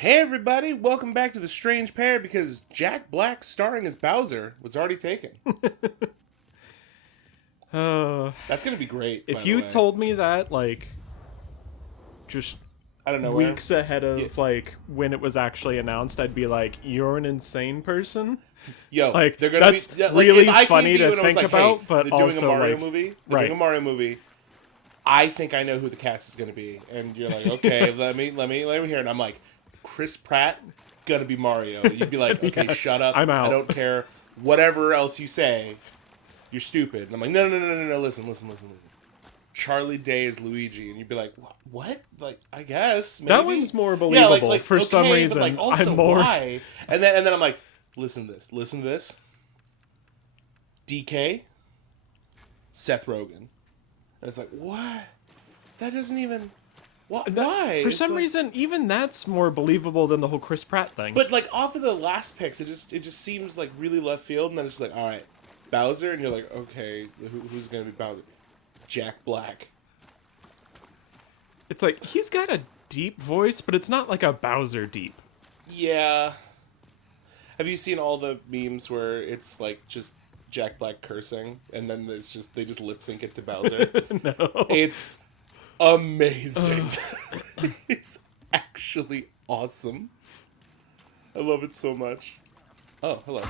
Hey everybody, welcome back to the Strange Pair because Jack Black starring as Bowser was already taken. That's gonna be great. If you told me that, like, just I don't know weeks ahead of Yeah. like when it was actually announced, I'd be like, "You're an insane person." Yo, Like, they're gonna that's be like, really if I funny came to you and I was think like, about, hey, but they're doing also a Mario like, movie. They're right. doing a Mario movie. I think I know who the cast is gonna be, and you're like, okay, let me hear. And I'm like, Chris Pratt gonna be Mario. You'd be like, okay, Yeah, shut up. I'm out. I don't care. Whatever else you say, you're stupid. And I'm like, no. Listen. Charlie Day is Luigi, and you'd be like, "What? Like, I guess maybe That one's more believable. For okay, some but reason, like, also I'm more. why?" And then I'm like, "Listen to this. DK, Seth Rogen," and it's like, what? That doesn't even. What? Why? For It's some like- reason, even that's more believable than the whole Chris Pratt thing. But like off of the last picks, it just seems like really left field, and then it's like, all right, Bowser, and you're like, okay, who's gonna be Bowser? Jack Black. It's like he's got a deep voice, but it's not like a Bowser deep. Yeah. Have you seen all the memes where it's like just Jack Black cursing, and then there's just they just lip sync it to Bowser? No. It's amazing. It's actually awesome. I love it so much. Oh, hello.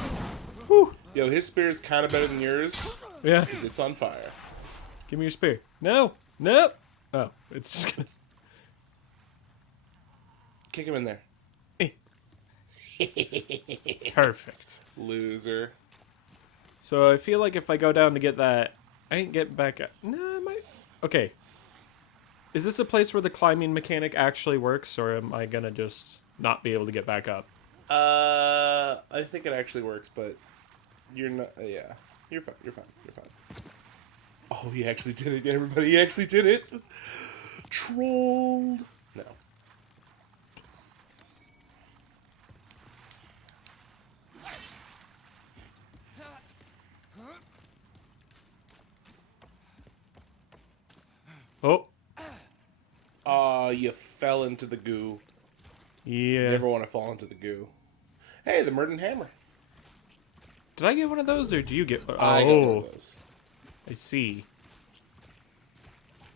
Whew. Yo, his spear is kind of better than yours Yeah. because it's on fire. Give me your spear. No. Nope. Oh, it's just gonna. Kick him in there. Perfect. Loser. So I feel like if I go down to get that, I ain't getting back up. No, I might. Okay. Is this a place where the climbing mechanic actually works, or am I gonna just not be able to get back up? I think it actually works, but you're not. Yeah, you're fine. You're fine. Oh, he actually did it, everybody. He actually did it. Trolled. No. Oh. You fell into the goo. Yeah. Never want to fall into the goo. Hey, the Murden Hammer. Did I get one of those, or do you get one? I got one of those. I see.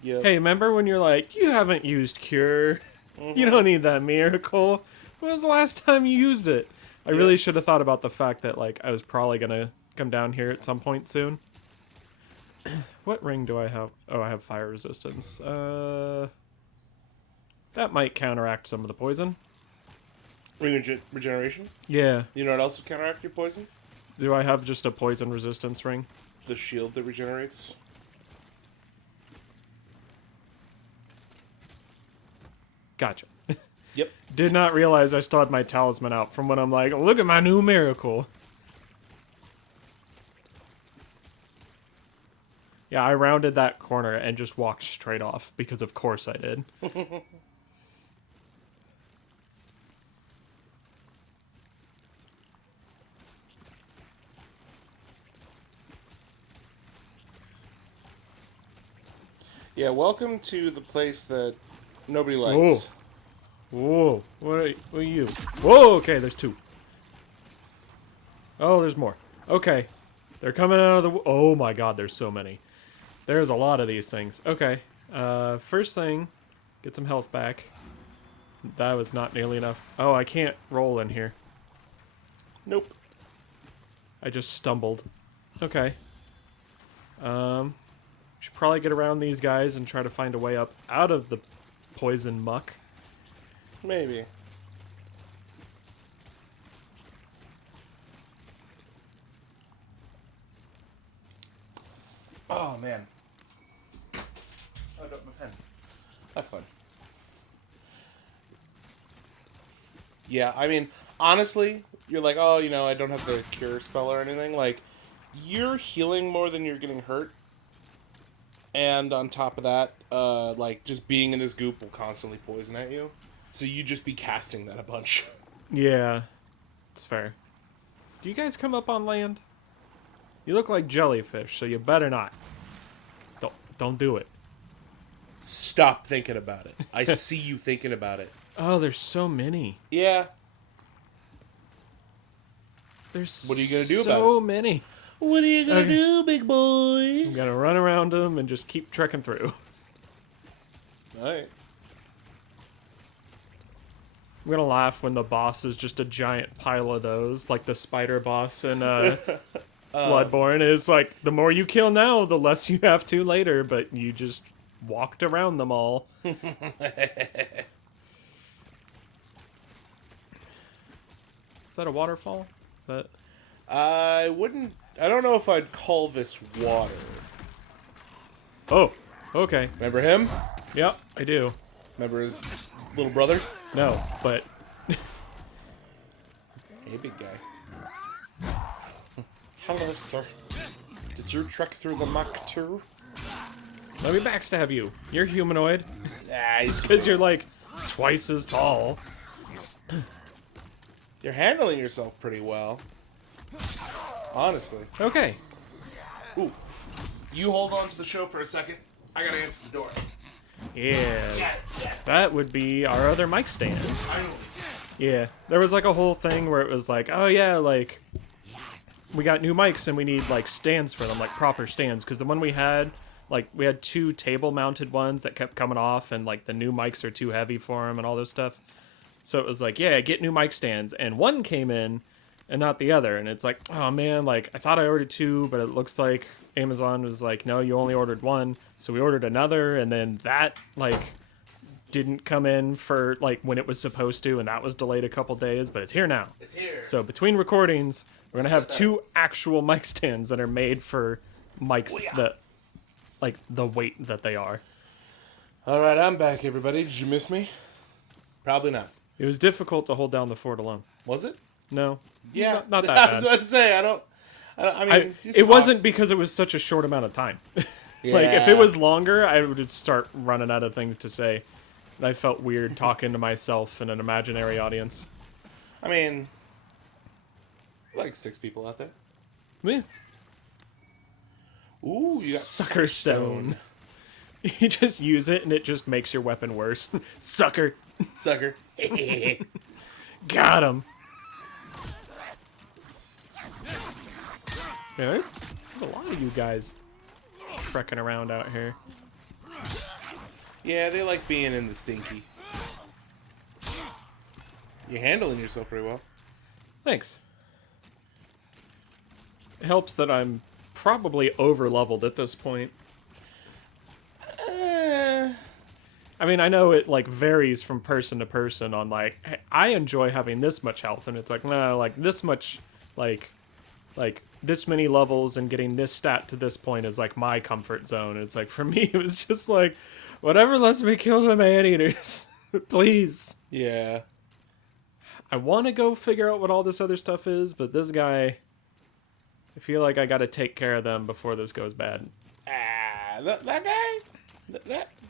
Yep. Hey, remember when you're like, you haven't used Cure? You don't need that miracle. When was the last time you used it? I really should have thought about the fact that, like, I was probably gonna come down here at some point soon. What ring do I have? Oh, I have fire resistance. That might counteract some of the poison. Ring regeneration. Yeah. You know what else would counteract your poison? Do I have just a poison resistance ring? The shield that regenerates. Gotcha. Yep. Did not realize I still had my talisman out from when I'm like, look at my new miracle. Yeah, I rounded that corner and just walked straight off, because of course I did. Yeah, welcome to the place that nobody likes. Whoa. What are you? Whoa, okay, there's two. Oh, there's more. Okay. They're coming out of the... Oh my god, there's so many. There's a lot of these things. Okay. First thing, get some health back. That was not nearly enough. Oh, I can't roll in here. Nope. I just stumbled. Okay. Should probably get around these guys and try to find a way up out of the poison muck. Maybe. Oh, man. I dropped my pen. That's fine. Yeah, I mean, honestly, you're like, oh, you know, I don't have the cure spell or anything. Like, you're healing more than you're getting hurt. And on top of that, like, just being in this goop will constantly poison at you. So you just be casting that a bunch. Yeah, it's fair. Do you guys come up on land? You look like jellyfish, so you better not. Don't do it. Stop thinking about it. I see you thinking about it. Oh, there's so many. Yeah. There's What are you gonna do about so many. What are you gonna Okay. do, big boy? I'm gonna run around them and just keep trekking through. Alright. I'm gonna laugh when the boss is just a giant pile of those, like the spider boss in Bloodborne. Is like, the more you kill now, the less you have to later, but you just walked around them all. Is that a waterfall? Is that... I don't know if I'd call this water. Oh, okay. Remember him? Yep, I do. Remember his little brother? No, but Hey, big guy. Hello, sir. Did you trek through the muck too? let me backstab you. You're humanoid. Nah, he's Because you're like twice as tall. You're handling yourself pretty well. Honestly. Okay. Ooh. You hold on to the show for a second. I gotta answer the door. Yeah. That would be our other mic stand. Yeah. There was like a whole thing where it was like, oh yeah, like, we got new mics and we need like stands for them, like proper stands. Because the one we had, like, we had 2 table mounted ones that kept coming off, and like the new mics are too heavy for them and all this stuff. So it was like, yeah, get new mic stands. And one came in and not the other. And it's like, oh man, like, I thought I ordered 2, but it looks like Amazon was like, no, you only ordered 1. So we ordered another, and then that, like, didn't come in for, like, when it was supposed to, and that was delayed a couple days, but it's here now. It's here. So between recordings, we're going to have 2 actual mic stands that are made for mics that, like, the weight that they are. Alright, I'm back, everybody. Did you miss me? Probably not. It was difficult to hold down the fort alone. Was it? No. Yeah. Not that I was bad. about to say, I mean, just It talk. wasn't because it was such a short amount of time. Like, if it was longer, I would start running out of things to say. And I felt weird talking to myself in an imaginary audience. I mean, there's like 6 people out there. Yeah. Ooh, you got Sucker stone. You just use it and it just makes your weapon worse. Sucker. Sucker. Got him. Yeah, there's a lot of you guys trekking around out here. Yeah, they like being in the stinky. You're handling yourself pretty well. Thanks. It helps that I'm probably over-leveled at this point. I mean, I know it, like, varies from person to person on, like, hey, I enjoy having this much health, and it's like, no, like, this much, like, this many levels and getting this stat to this point is, like, my comfort zone. It's like, for me, it was just like, whatever lets me kill the man-eaters. Please. Yeah. I want to go figure out what all this other stuff is, but this guy, I feel like I gotta take care of them before this goes bad. That guy?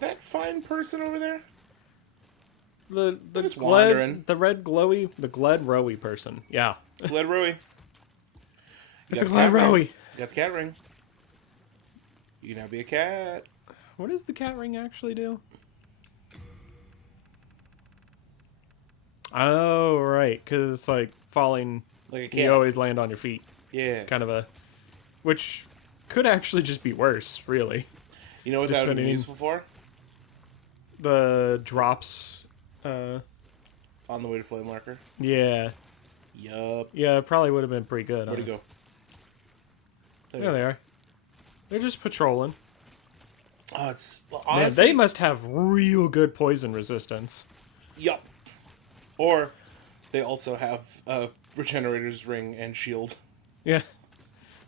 That fine person over there? The just wandering. the red glowy, the Gled Rowy person. Yeah. Gled Rowie. It's a Gled Rowy. You got the cat ring. You can now be a cat. What does the cat ring actually do? Oh, right, because it's like falling, Like a cat. you always land on your feet. Yeah. Kind of a, which could actually just be worse, really. You know what that would be Depending- useful for? The drops, On the way to Flame Marker. yeah. Yup. Yeah, it probably would have been pretty good. Where'd he go? There they are. They're just patrolling. Oh, it's Man, honestly. they must have real good poison resistance. Yup. Or they also have Regenerator's Ring and Shield. Yeah.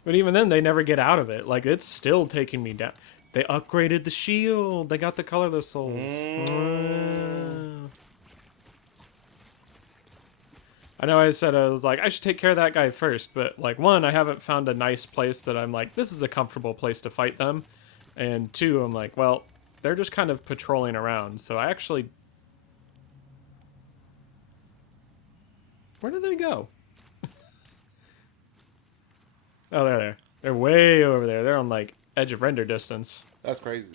But even then, they never get out of it. Like, it's still taking me down. They upgraded the shield. They got the colorless souls. I know I said I was like, I should take care of that guy first. But, like, 1, I haven't found a nice place that I'm like, this is a comfortable place to fight them. And 2, I'm like, well, they're just kind of patrolling around. So I actually... Where did they go? Oh, they're there. They're way over there. They're on, like, edge of render distance. That's crazy.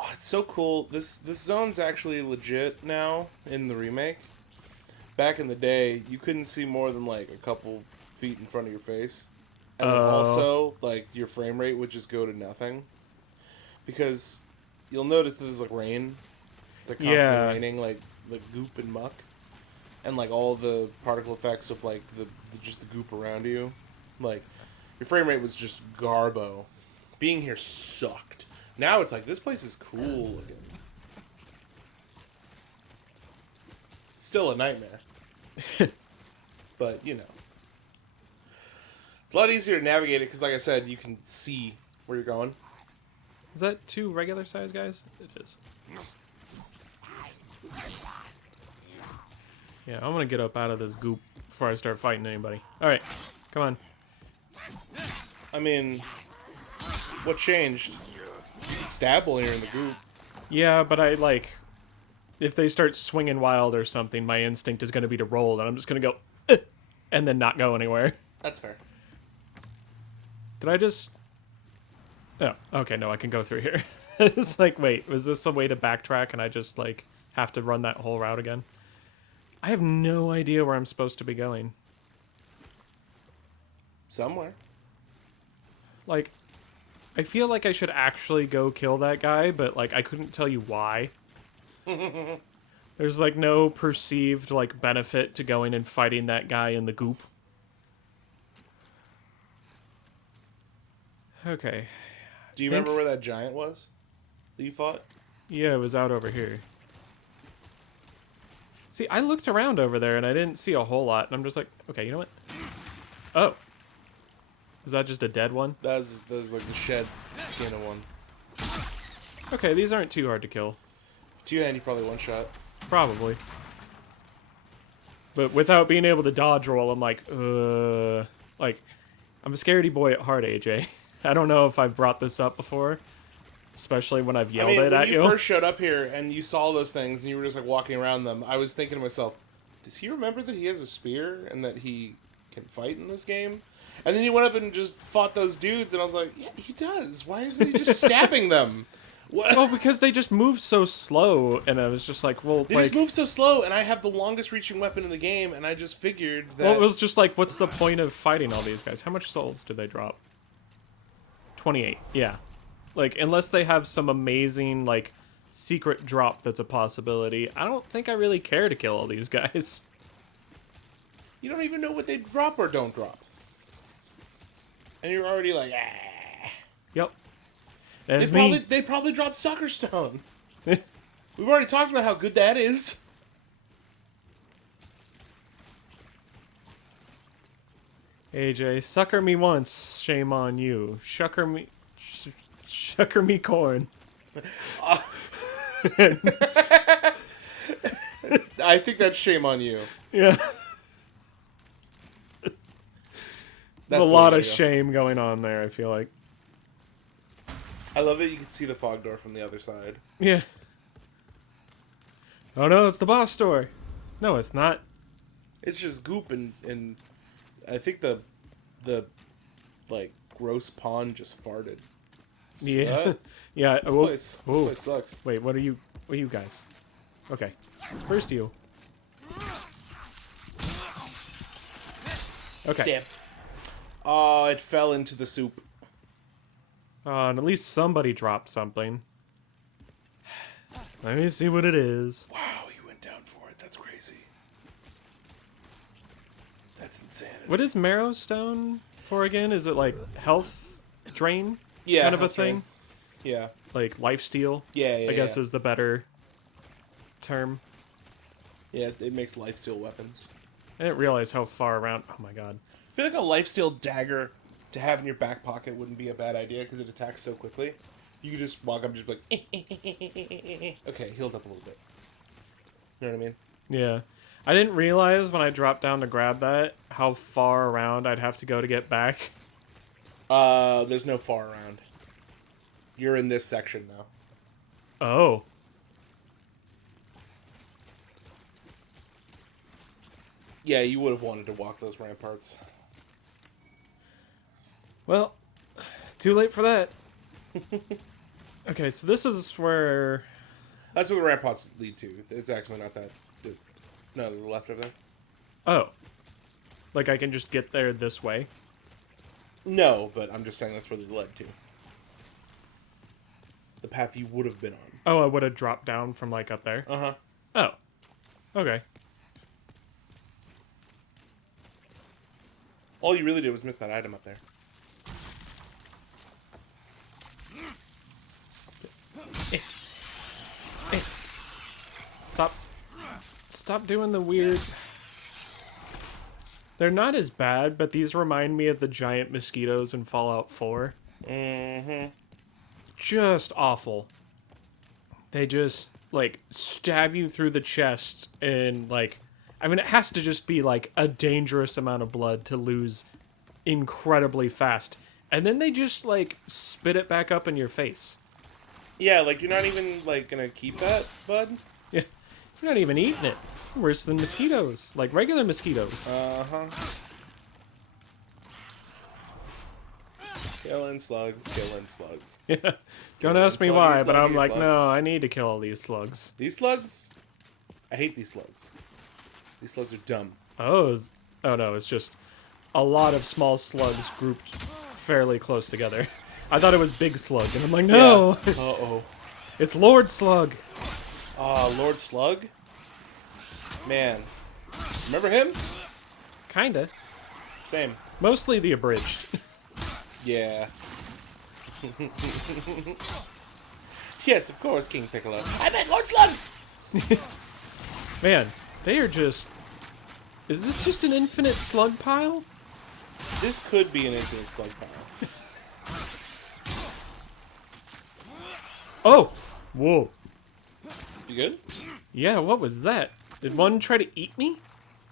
Oh, it's so cool. This zone's actually legit now in the remake. Back in the day, you couldn't see more than like a couple feet in front of your face, and then also like your frame rate would just go to nothing. Because you'll notice that there's like rain. It's like constantly raining, like goop and muck, and like all the particle effects of like the just the goop around you. Like your frame rate was just garbo. Being here sucked. Now it's like this place is cool looking. Still a nightmare. But you know, it's a lot easier to navigate it because, like I said, you can see where you're going. Is that 2 regular size guys? It is. Yeah, I'm gonna get up out of this goop before I start fighting anybody. Alright, come on. I mean, what changed? You can stab while you're in the goop. Yeah, but I, like... If they start swinging wild or something, my instinct is gonna be to roll, and I'm just gonna go... and then not go anywhere. That's fair. Did I just... Oh, okay, no, I can go through here. It's like, wait, was this a way to backtrack and I just, like, have to run that whole route again? I have no idea where I'm supposed to be going. Somewhere. Like, I feel like I should actually go kill that guy, but, like, I couldn't tell you why. There's, like, no perceived, like, benefit to going and fighting that guy in the goop. Okay. Do you remember where that giant was that you fought? Yeah, it was out over here. See, I looked around over there and I didn't see a whole lot, and I'm just like, okay, you know what? Oh. Is that just a dead one? That's like the shed skin of one. Okay, these aren't too hard to kill. Two-hand, you probably one-shot. Probably. But without being able to dodge roll, I'm like, like, I'm a scaredy boy at heart, AJ. I don't know if I've brought this up before, especially when I've yelled it at you. When you first showed up here and you saw those things and you were just like walking around them, I was thinking to myself, does he remember that he has a spear and that he can fight in this game? And then you went up and just fought those dudes, and I was like, yeah, he does. Why isn't he just stabbing them? What? Well, because they just move so slow, and I was just like, well, they just move so slow, and I have the longest reaching weapon in the game, and I just figured that... Well, it was just like, what's the point of fighting all these guys? How much souls did they drop? 28, yeah. Like, unless they have some amazing, like, secret drop that's a possibility, I don't think I really care to kill all these guys. You don't even know what they drop or don't drop. And you're already like, ah. Yep. They probably dropped Soccer Stone. We've already talked about how good that is. AJ, sucker me once, shame on you. Shucker me... Shucker me corn. I think that's shame on you. Yeah. That's a lot of shame going on there, I feel like. I love it. You can see the fog door from the other side. Yeah. Oh no, it's the boss door. No, it's not. It's just goop and I think the like gross pond just farted. Yeah. Yeah. This place sucks. Wait, what are you guys? Okay. First you. Okay. Damn. Oh, it fell into the soup. And at least somebody dropped something. Let me see what it is. Wow, he went down for it. That's crazy. That's insanity. What is Marrow Stone for again? Is it like health drain? Yeah, kind of a thing? Yeah. Like lifesteal? Yeah, I guess is the better term. Yeah, it makes lifesteal weapons. I didn't realize how far around... Oh my god. I feel like a lifesteal dagger to have in your back pocket wouldn't be a bad idea because it attacks so quickly. You could just walk up and just be like... Okay, healed up a little bit. You know what I mean? Yeah. I didn't realize when I dropped down to grab that how far around I'd have to go to get back. There's no far around. You're in this section now. Oh. Yeah, you would have wanted to walk those ramparts. Well, too late for that. Okay, so this is where... That's where the ramparts lead to. It's actually not that... No, to the left of there. Oh. Like, I can just get there this way? No, but I'm just saying that's where they led to. The path you would have been on. Oh, I would have dropped down from, like, up there? Uh-huh. Oh. Okay. All you really did was miss that item up there. Stop doing the weird... They're not as bad, but these remind me of the giant mosquitoes in Fallout 4. Mm-hmm. Just awful. They just, like, stab you through the chest and, like... I mean, it has to just be, like, a dangerous amount of blood to lose incredibly fast. And then they just, like, spit it back up in your face. Yeah, like, you're not even, like, gonna keep that, bud? Yeah. You're not even eating it. Worse than mosquitoes. Like, regular mosquitoes. Uh-huh. Killing slugs, killing slugs. Yeah. Don't ask me why, but I'm like, no, I need to kill all these slugs. These slugs? I hate these slugs. These slugs are dumb. Oh, oh no, it's just a lot of small slugs grouped fairly close together. I thought it was Big Slug, and I'm like, no! Yeah. Uh-oh. It's Lord Slug! Lord Slug? Man. Remember him? Kinda. Same. Mostly the abridged. Yeah. Yes, of course, King Piccolo. I meant Lord Slug! Man, they are just... Is this just an infinite slug pile? This could be an infinite slug pile. Oh! Whoa. You good? Yeah, what was that? Did one try to eat me?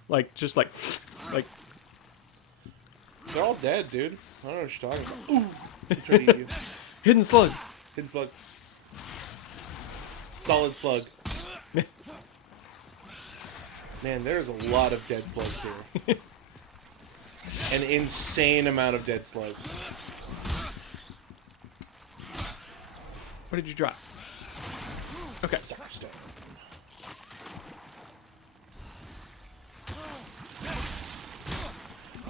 Like, just like... like... They're all dead, dude. I don't know what you're talking about. Ooh! I'm trying to eat you. Hidden slug! Hidden slug. Solid slug. Man, there's a lot of dead slugs here. An insane amount of dead slugs. What did you drop? Okay. Suckerstone.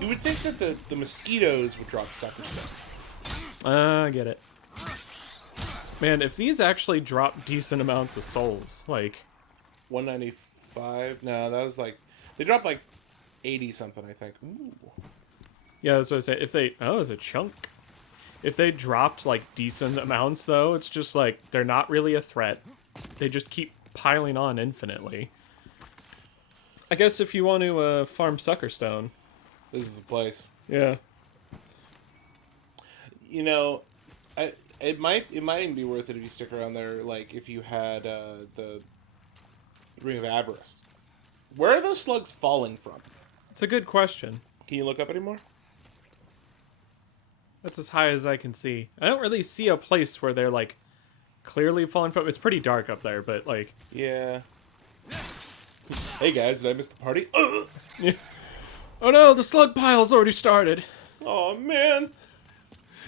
You would think that the mosquitoes would drop Suckerstone. I get it. Man, if these actually drop decent amounts of souls, like... 195? No, that was like... They dropped like 80 something, I think. Ooh. Yeah, that's what I say. If they... Oh, it's a chunk. If they dropped, like, decent amounts, though, it's just like, they're not really a threat. They just keep piling on infinitely. I guess if you want to farm Suckerstone... This is the place. Yeah. You know, it might even be worth it if you stick around there, like, if you had the Ring of Avarice. Where are those slugs falling from? It's a good question. Can you look up anymore? That's as high as I can see. I don't really see a place where they're, like, clearly falling from. It's pretty dark up there, but, like... Yeah. Hey, guys, did I miss the party? Yeah. Oh no, the slug pile's already started. Oh, man.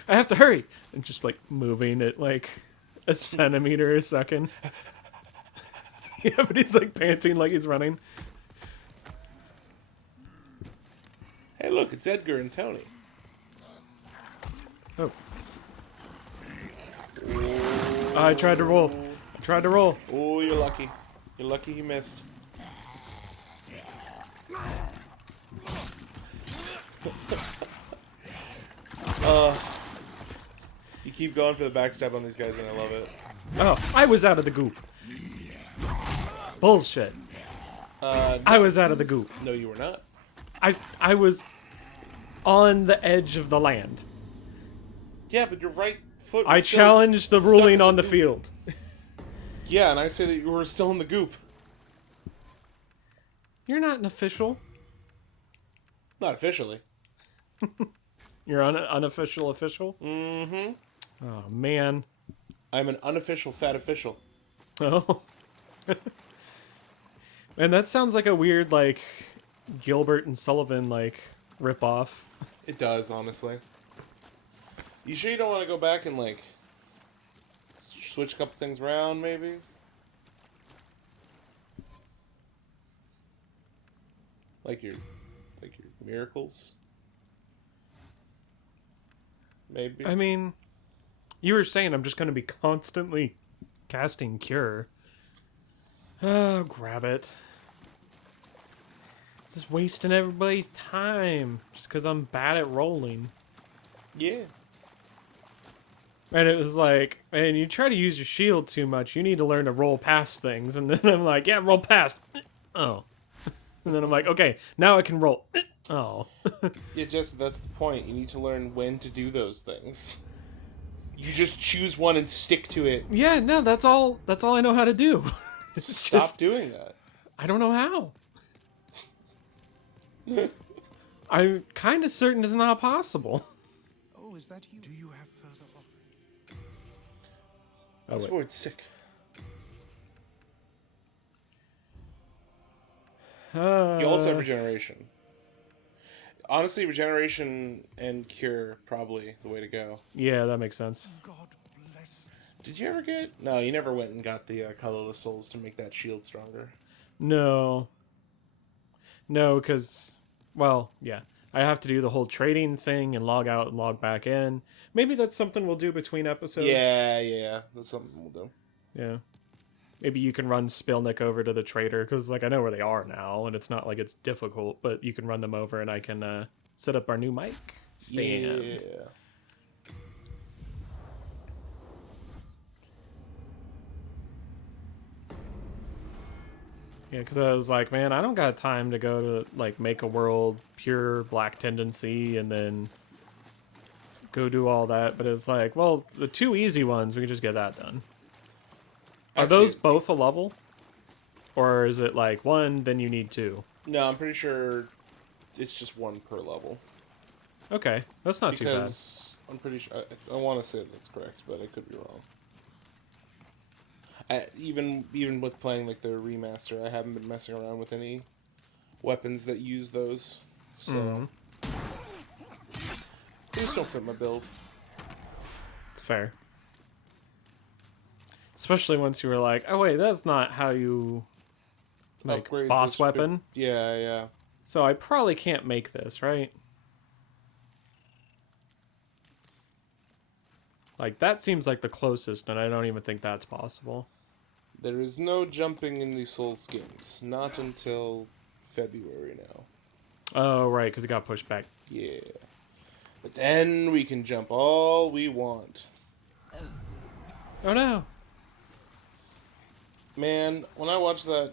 I have to hurry. And just, like, moving at, like, a centimeter a second. Yeah, but he's, like, panting like he's running. Hey, look, it's Edgar and Tony. Oh. I tried to roll. I tried to roll. Oh, you're lucky. You're lucky he missed. You keep going for the backstab on these guys, and I love it. Oh, I was out of the goop. Bullshit. No, I was out of the goop. no, you were not. I was on the edge of the land. Yeah, but your right foot was I still challenged the stuck ruling in on the goop. field. Yeah, and I say that you were still in the goop. You're not an official. Not officially. You're an unofficial official? Mm-hmm. Oh, man. I'm an unofficial fat official. Oh. Man, that sounds like a weird, like, Gilbert and Sullivan, like, ripoff. It does, honestly. You sure you don't want to go back and, like, switch a couple things around, maybe. Like your miracles. Maybe. I mean, you were saying I'm just going to be constantly casting Cure. Oh, grab it. Just wasting everybody's time just because I'm bad at rolling. Yeah. And it was like, man, you try to use your shield too much. You need to learn to roll past things. And then I'm like, yeah, roll past. Oh. And then I'm like, okay, now I can roll. Oh. Yeah, Jesse, that's the point. You need to learn when to do those things. You just choose one and stick to it. Yeah, no, that's all I know how to do. Stop doing that. I don't know how. I'm kind of certain it's not possible. Oh, is that you? Do you have further offering? Oh, This wait. board's sick. You also have regeneration. Honestly, regeneration and cure probably the way to go. Yeah, that makes sense. God bless. Did you ever get? No, you never went and got the colorless souls to make that shield stronger. No, because, well, yeah. I have to do the whole trading thing and log out and log back in. Maybe that's something we'll do between episodes. Yeah, that's something we'll do. Yeah. Maybe you can run Spil'nik over to the trader, because, like, I know where they are now, and it's not like it's difficult, but you can run them over, and I can set up our new mic stand. Yeah. Yeah, because I was like, man, I don't got time to go to, like, make a world pure black tendency and then go do all that. But it's like, well, the two easy ones, we can just get that done. Are Actually, those both a level? Or is it like one, then you need two? No, I'm pretty sure it's just one per level. Okay, that's not too bad. Because I'm pretty sure I want to say that's correct, but I could be wrong. Even with playing like the remaster, I haven't been messing around with any weapons that use those. So these don't fit my build. It's fair. Especially once you were like, oh wait, that's not how you like Upgrade boss this weapon. Yeah. So I probably can't make this, right? Like, that seems like the closest, and I don't even think that's possible. There is no jumping in these Souls games. Not until February now. Oh, right, because it got pushed back. Yeah. But then we can jump all we want. Oh, no. Man, when I watched that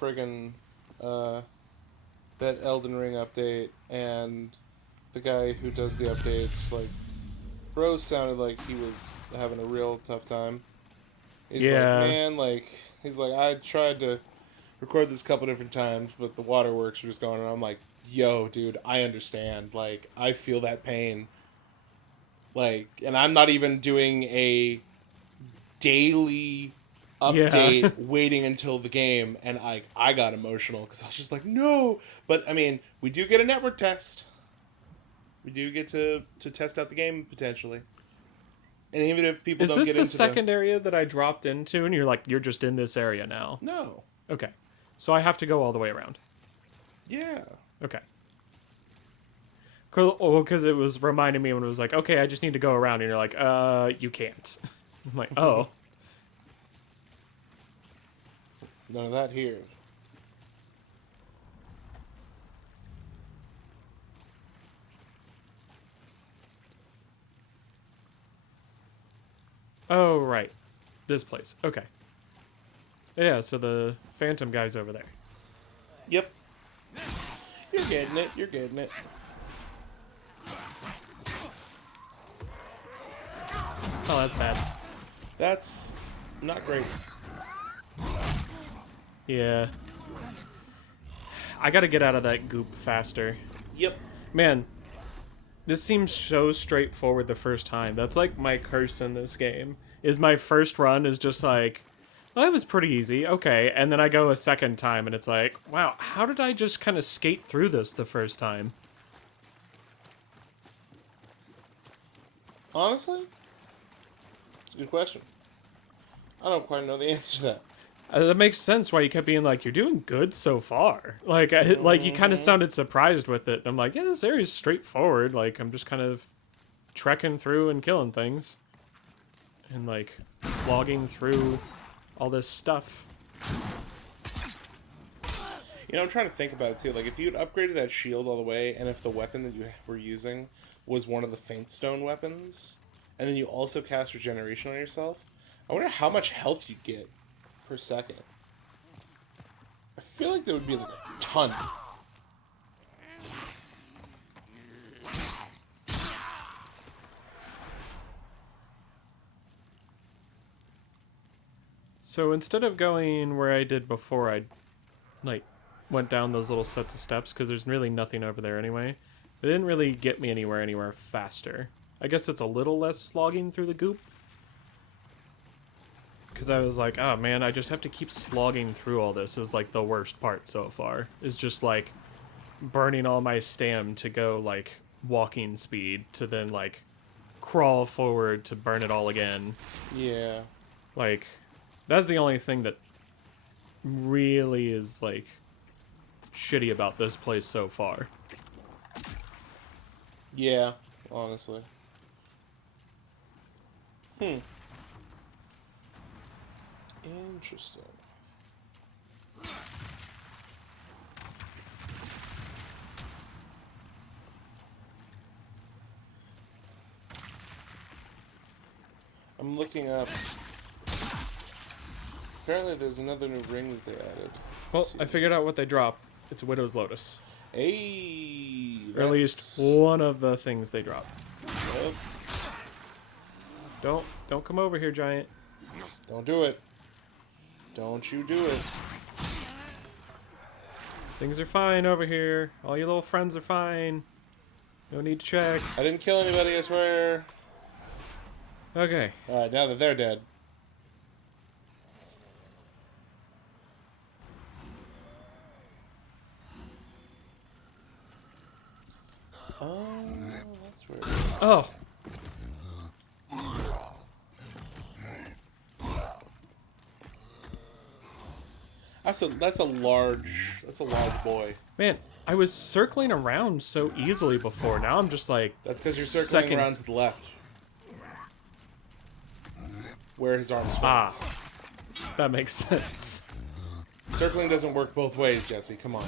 friggin' that Elden Ring update, and the guy who does the updates, like, bro sounded like he was having a real tough time. He's Yeah. like, man, like, he's like, I tried to record this a couple different times, but the waterworks were just going, and I'm like, yo, dude, I understand. Like, I feel that pain. Like, and I'm not even doing a daily update waiting until the game, and I got emotional because I was just like, no. But, I mean, we do get a network test. We do get to test out the game, potentially. And even if people don't get into Is this the second area that I dropped into, and you're like, you're just in this area now? No. Okay. So I have to go all the way around. Yeah. Okay. Well, because it was reminding me when it was like, okay, I just need to go around, and you're like, you can't. I'm like, oh. None of that here. Oh, right. This place. Okay. Yeah, so the phantom guy's over there. Yep. You're getting it. You're getting it. Oh, that's bad. That's not great. Yeah. I gotta get out of that goop faster. Yep. Man, this seems so straightforward the first time. That's like my curse in this game. Is my first run is just like, well, that was pretty easy. Okay, and then I go a second time and it's like, wow, how did I just kind of skate through this the first time? Honestly, it's a good question. I don't quite know the answer to that. That makes sense why you kept being like, you're doing good so far. Like, like you kind of sounded surprised with it. I'm like, yeah, this area's straightforward. Like, I'm just kind of trekking through and killing things. And, like, slogging through all this stuff. You know, I'm trying to think about it, too. Like, if you'd upgraded that shield all the way, and if the weapon that you were using was one of the Faint Stone weapons, and then you also cast Regeneration on yourself, I wonder how much health you'd get per second. I feel like there would be, like, a ton. So instead of going where I did before, I, like, went down those little sets of steps, because there's really nothing over there anyway. It didn't really get me anywhere faster. I guess it's a little less slogging through the goop. Because I was like, oh man, I just have to keep slogging through all this. It was like the worst part so far. Is just like burning all my stam to go like walking speed to then like crawl forward to burn it all again. Yeah. Like, that's the only thing that really is like shitty about this place so far. Yeah, honestly. Interesting. I'm looking up. Apparently there's another new ring that they added. Well, I figured out what they drop. It's a Widow's Lotus. Hey! Or at least one of the things they drop. Yep. Don't come over here, giant. Don't do it. Don't you do it. Things are fine over here. All your little friends are fine. No need to check. I didn't kill anybody, I swear. Okay. Alright, now that they're dead. Oh, that's weird. Oh. That's a large boy. Man, I was circling around so easily before. Now I'm just like... That's because you're circling around to the left. Where his arm swings. Ah. That makes sense. Circling doesn't work both ways, Jesse. Come on.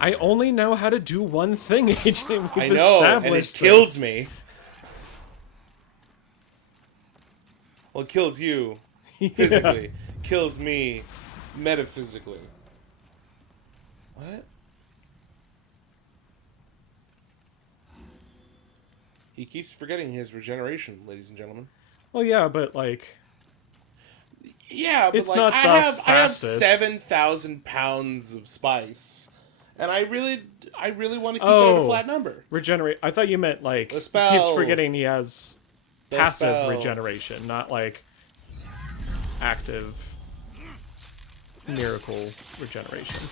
I only know how to do one thing, AJ. I know, and it kills me. Well, it kills you physically. Yeah. Kills me metaphysically. What? He keeps forgetting his regeneration, ladies and gentlemen. Well, yeah, but like... Yeah, but it's like not I the have fastest. 7,000 pounds of spice, and I really want to keep it at a flat number. Regenerate. I thought you meant like The he spell. keeps forgetting he has The passive spell. regeneration, not like active miracle regeneration.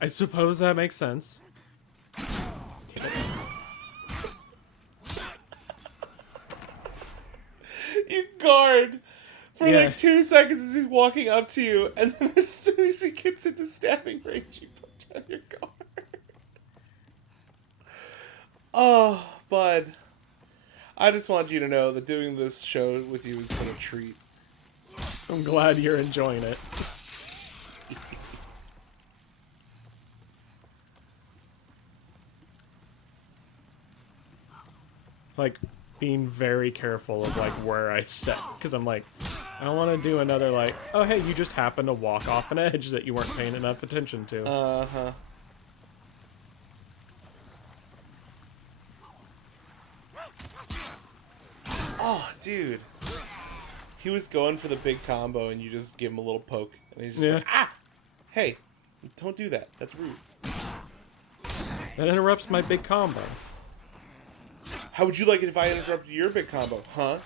I suppose that makes sense. You guard for Yeah. like 2 seconds as he's walking up to you, and then as soon as he gets into stabbing range, you put down your guard. Oh, bud. I just want you to know that doing this show with you has been a treat. I'm glad you're enjoying it. Like, being very careful of like where I step, because I'm like, I don't want to do another like, oh hey, you just happened to walk off an edge that you weren't paying enough attention to. Uh-huh. Oh, dude. He was going for the big combo, and you just give him a little poke, and he's just like, ah! Hey, don't do that. That's rude. That interrupts my big combo. How would you like it if I interrupted your big combo, huh?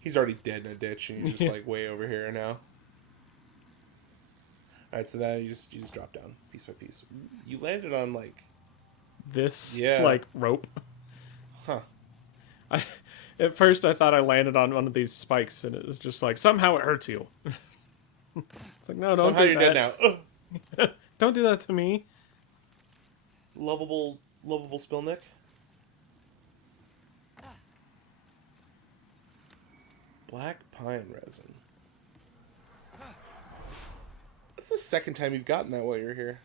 He's already dead in a ditch, and you're just like way over here now. All right, so now you just drop down piece by piece. You landed on like This Yeah. like rope. Huh. At first, I thought I landed on one of these spikes, and it was just like, somehow it hurts you. It's like, no, don't Somehow do you're that. dead now. Ugh. Don't do that to me. Lovable Spil'nik. Black pine resin. That's the second time you've gotten that while you're here.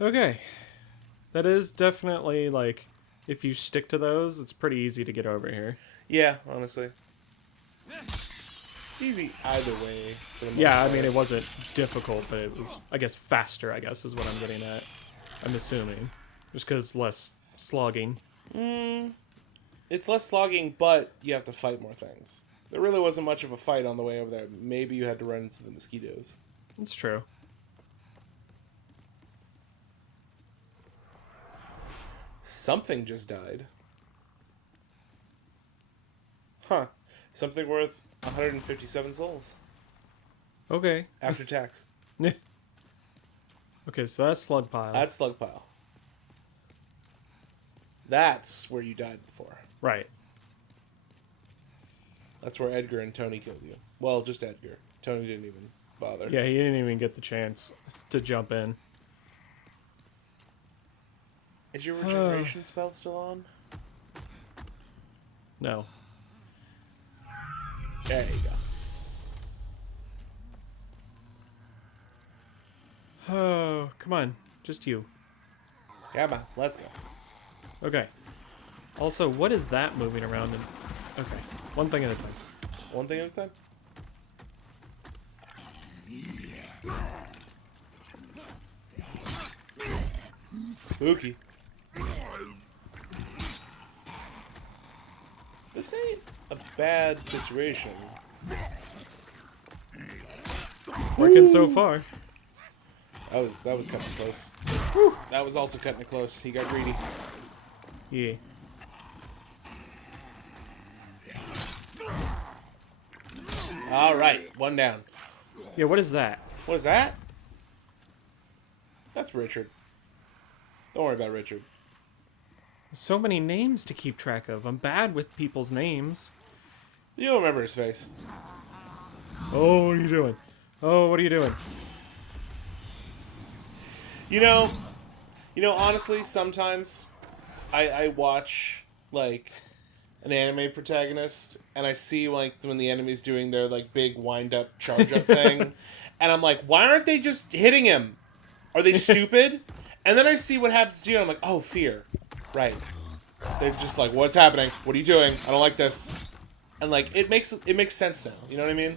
Okay. That is definitely, like, if you stick to those, it's pretty easy to get over here. Yeah, honestly. It's easy either way. For the most Yeah, I part. mean, it wasn't difficult, but it was, I guess, faster, I guess, is what I'm getting at. I'm assuming. Just because less slogging. It's less slogging, but you have to fight more things. There really wasn't much of a fight on the way over there. Maybe you had to run into the mosquitoes. It's true. Something just died. Huh. Something worth 157 souls. Okay. After tax. Okay, so that's slug pile. That's slug pile. That's where you died before. Right. That's where Edgar and Tony killed you. Well, just Edgar. Tony didn't even bother. Yeah, he didn't even get the chance to jump in. Is your regeneration spell still on? No. There you go. Oh, come on. Just you. Come on, let's go. Okay. Also, what is that moving around? Okay. One thing at a time. One thing at a time. Spooky. This ain't a bad situation. Working so far. That was cutting it close. That was also cutting it close. He got greedy. Yeah. All right, one down. Yeah, what is that? What is that? That's Richard. Don't worry about Richard. So many names to keep track of. I'm bad with people's names. You'll remember his face. Oh, what are you doing? Oh, what are you doing? You know, honestly, sometimes I watch, like, an anime protagonist, and I see, like, when the enemy's doing their, like, big wind-up, charge-up thing, and I'm like, why aren't they just hitting him? Are they stupid? And then I see what happens to you, and I'm like, oh, fear. Right. They're just like, what's happening? What are you doing? I don't like this. And, like, it makes sense now. You know what I mean?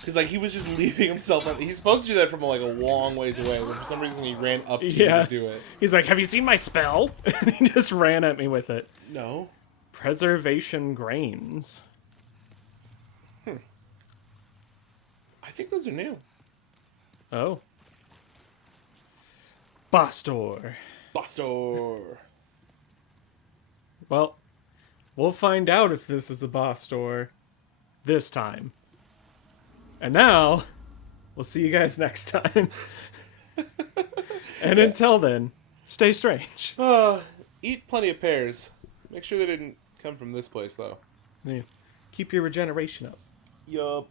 Because, like, he was just leaving himself. He's supposed to do that from, like, a long ways away, but for some reason he ran up to me to do it. He's like, have you seen my spell? And he just ran at me with it. No. Preservation grains. I think those are new. Oh. Bastor. Bastor. Well, we'll find out if this is a Bastor this time. And now, we'll see you guys next time. And until then, stay strange. Eat plenty of pears. Make sure they didn't come from this place, though. Yeah. Keep your regeneration up. Yup.